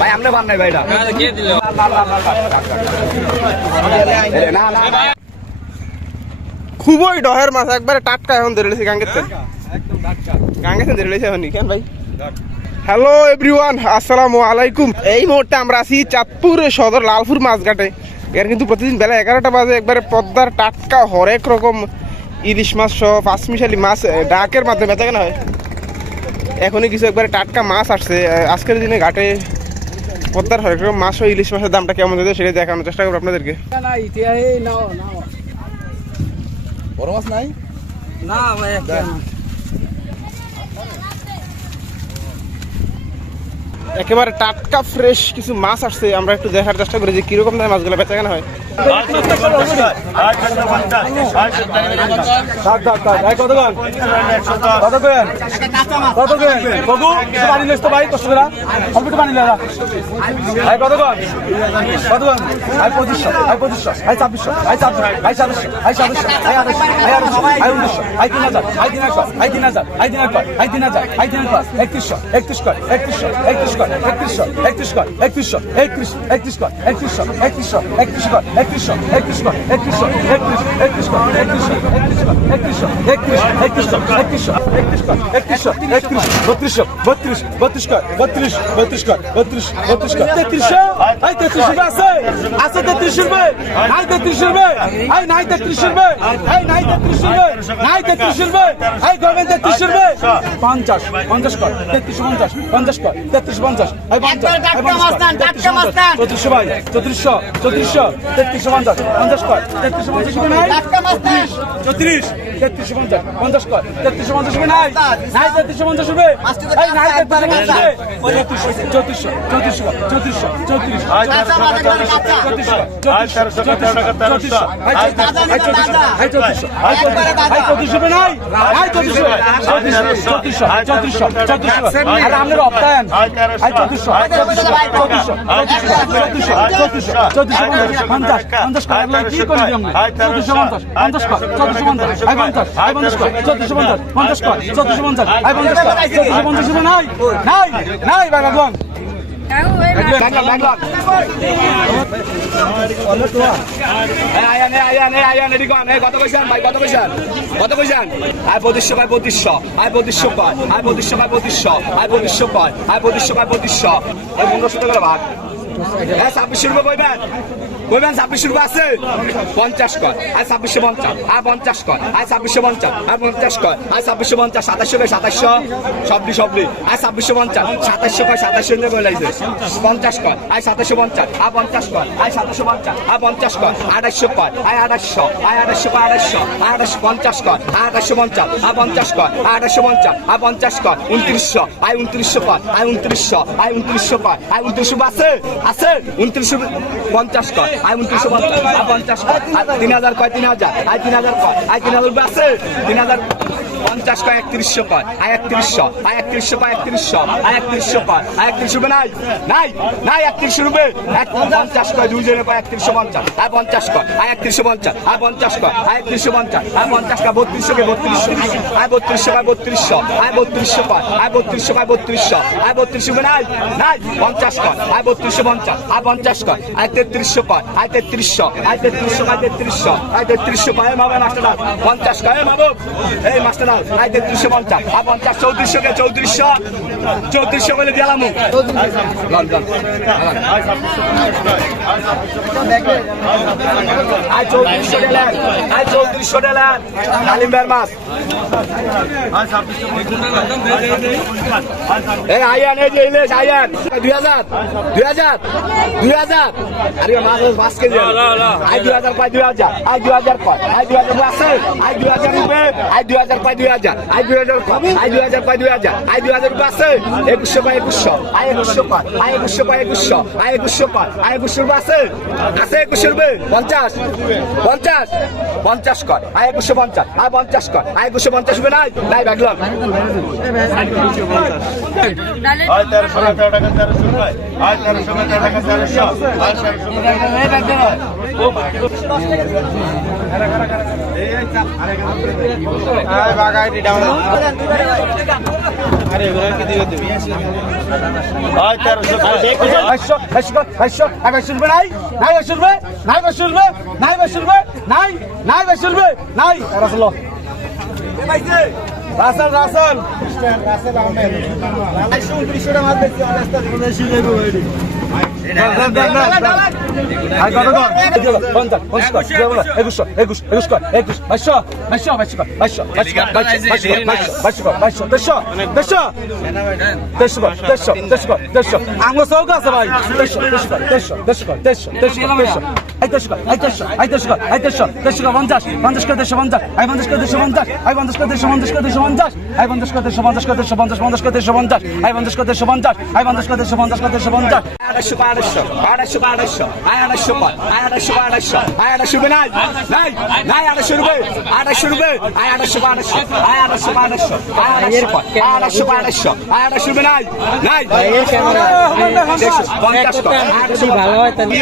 ভাই আমরা বান নাই ভাইটা খুবই ডহের মাছ একবারে টাটকা এখন ধরে লেছে গাঙ্গেতে ধরে লেছে এখন কেন ভাই। হ্যালো এভরিওয়ান, আসসালামু আলাইকুম। এই মুহূর্তে আমরা আছি চাঁদপুর সদর লালপুর মাছঘাটে। এর কিন্তু প্রতিদিন বেলা 11টা বাজে একবারে পদ্মার টাটকা হরেক রকম ইলিশ মাছ সহ পাঁচমিশালি মাছ ডাকের মাধ্যমে বেচা কেনা হয়। এখনই কিছু একবারে টাটকা মাছ আসছে আজকের দিনে ঘাটে। পদ্মার হরেক রকম মাছ ও ইলিশ মাছের দামটা কেমন হয়েছে সেটা দেখানোর চেষ্টা করবো আপনাদেরকে। বড় মাছ নাই না ভাই একেবারে টাটকা ফ্রেশ কিছু মাছ আসছে, আমরা একটু দেখার চেষ্টা করি যে কিরকম দামে মাছগুলো বেচা কেনা হয়। কইবেন 26 রুপা আছে 50 কর আর 2650 আর 50 কর আর 2650 আর 50 কর আর 2650 2700 সবলি আর 2650 2700 কর 2700 নে বলাইছে 50 কর আর 2750 আর 50 কর আর 2750 আর 50 কর 2800 কর আর 2800 আর 2800 কর 2800 কর 2850 আর 50 কর আর 2850 আর 50 কর 2900 আর 2900 কর আর 2900 আর 2900 কর আর 2900 আছে 2950 কর আই 2950 আর 50 কর আর 3000 কয় 3000 আই 3000 কর আই 3000 আছে 3050 কয় 3100 কর আই 3100 আই 3100 কয় 3100 আই 3100 কর আই 3100 নাই 3100 রুপে 50 কয় দুইজনে কয় 3150 আর 50 কর আই 3150 আর 50 কর আই 3150 আর 50 কয় 3200 কে 3200 আই 3200 কয় 3200 আই 3200 কর আই 3200 কয় 3200 আই 3200 নাই 50 কর আই 3250 আর 50 কর আই 3300 কর আই 3300 আই 3300 আই 3300 আই 3300 কয় মামা মাস্টার 50 কয় মামা এই মাস্টার আই 3350 আর 50 3400 কে 3400 বলে দিলাম আই 3400 দিলাম আই 3400 দিলাম কালিমবার মাছ এই আয়ান এই যে ইলিশ আয়ান 2000 আরে মাছ কে আই 2000 পাই 2000 আই 2000 পাই আই 2000 আছে আই 2000 রুপে আই 2000 পাই 2000 আই 2000 পাই আই 2000 পাই 2000 আই 2000 রুপে আছে 2100 পাই 2100 আই 2100 পাই আই 2100 পাই 2100 আই 2100 পাই আই 2100 রুপে আছে 2100 রুপে 50 কর আই 2150 আই 50 কর আই 2150 রুপে নাই বাগলাম আই 1300 টাকা 1300 আই 1300 টাকা 1300 আই 1300 রাসেল রাসেল ভালো হয় তাহলে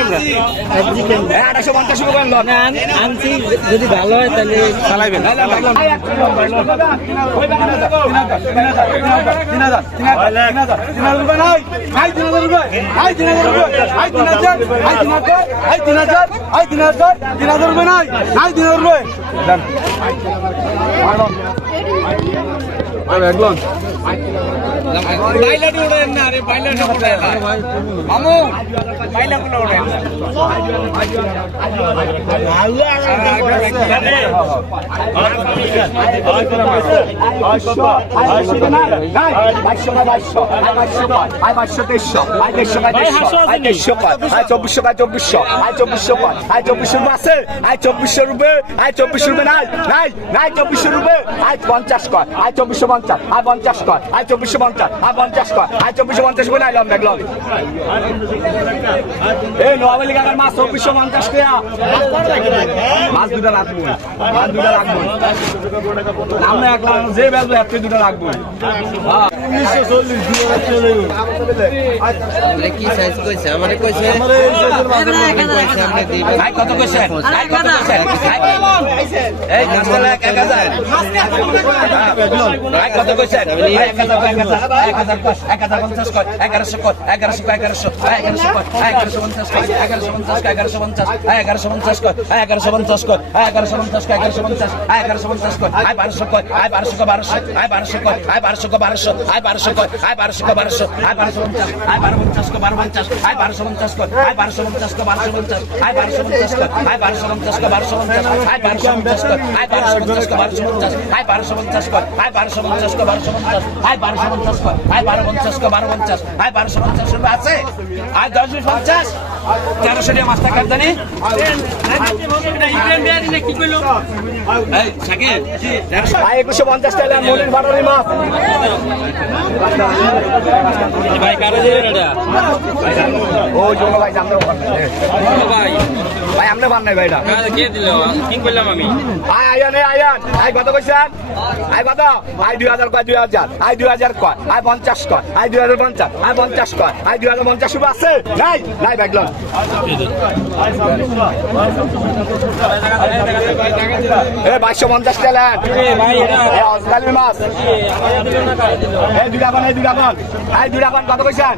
আনছি যদি ভালো হয় তাহলে চালাইবেন চব্বিশশো রুপে নাই নাই নাই 2400 রুপে 50 কর 2450 50 কর 2450 50 কর 2450 রুপে নাই লম্বা লম্বা এই নোয়াবলি কাকার মাছ 2450 টাকা মাছ দুটো রাখবো আমরা এক লাখ যে বেচবো এত দুটো রাখবো 1940 কি সাইজ কইছে আমারে কইছে ভাই কত কইছে ভাই কত কইছে এই কাঁচকলা 1000 ভাই কত কইছে ভাই 1000 1050 কর 1100 কর 1100 কর 1150 কর 1150 কর 1150 কর 1150 কর 1150 কর 1150 কর 1200 কর 1200 কর 1200 কর 1200 কর 1200 কর 1200 কর 1200 1250 কর 1250 1250 কর 1250 কর 1250 1250 কর 1250 কর 1250 1250 কর 1250 কর 1250 1250 কর 1250 কর 1250 কর 1250 কর 1250 1250 রুপে আছে আর 10 50 1300 টাকা মাছটা কাট জানি কি কইলো এই শাকিব 2150 টাকা মনির বাড়ারি মাছ ভাই কারে দিলেন এটা ও জোনো ভাই আমরা ভাই ভাই আমরা বান নাই ভাইটা কারে কে দিল কি কইলাম আমি আয়ান আই কত কইছেন আই কত আই 2000 কয় 2000 আই 2000 কয় আই 50 কয় আই 2050 আই 50 কয় আই 2050 রুপে আছে নাই নাই ব্যাগলন এ 2250 টাকা ভাই এটা এ অস্ট্রেলিয়ান মাছ এই দুটা বান আই দুটা বান কত কইছেন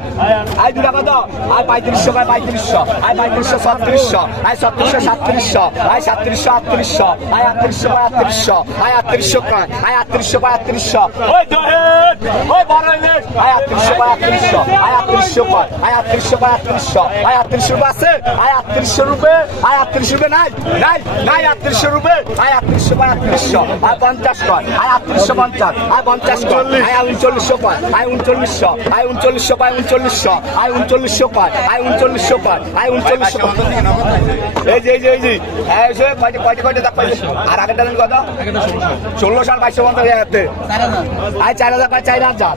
আই দুটা কত আই 3500 কয় 3500 I 3500 3700 I 3700 3700 I 3700 3800 I 3800 I 3800 কয় আই 3800 কয় 3800 ওই দহেন ওই বড়ইলে আই 3800 কয় 3800 আই 3800 কয় আই 3800 কয় 3800 আই 3800 রুপে আছে আই 3800 রুপে আই 3800 রুপে নাই নাই নাই 3800 রুপে আই 3800 কয় 3800 আই 50 কয় আই 3850 আই 50 কয় আই 3900 কয় আই 3900 আই 3900 কয় 3900 আই 3900 কয় আই 3900 কয় আই 3900 এই যে এই যে কয়টা দাগ পাইছে আর আগের দাম কত 16 সাল 2250 টাকাতে আই 4000 কয় 4000